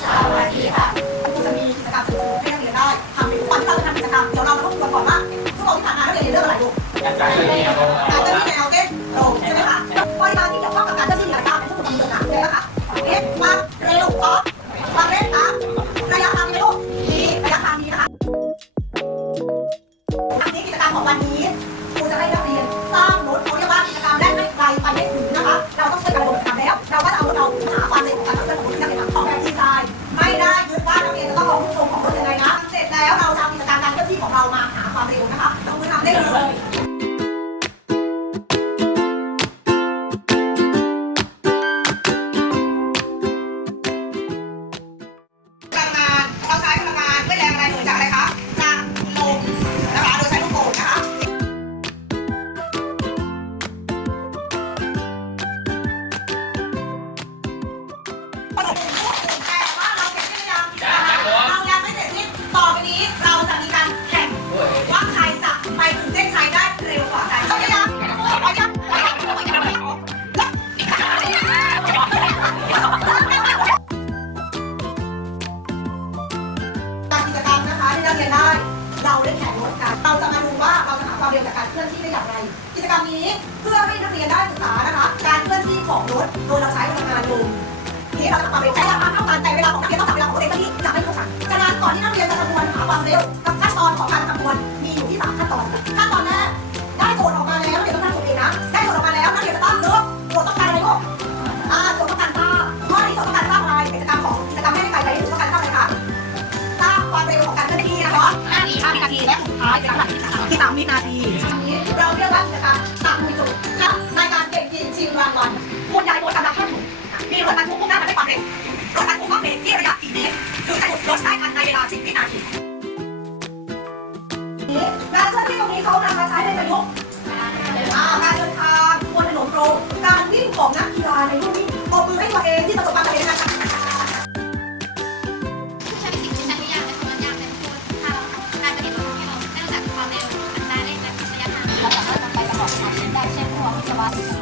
สวัสดีค่ะครูจะมีกิจกรรมสนุกๆให้นักเรียนได้ทำทุกวันที่เราจะทำกิจกรรมเดี๋ยวเราต้องทวนก่อนว่าทุกคนที่ผ่านมานักเรีเรียนเรื่องอะไรลูก อยาก 好嘞我们好。 นักเรียนได้ เราได้แข่งรถกัน เราจะมาดูว่าเราจะหาความเร็วจากการเคลื่อนที่ได้อย่างไร กิจกรรมนี้เพื่อให้นักเรียนได้ศึกษานะคะ การเคลื่อนที่ของรถโดยเราใช้พลังงานลมทีนี้เราจะทำความเร็วใช้พลังงานเท่ากันแต่เวลาของนักเรียนต้อง วินาที ます。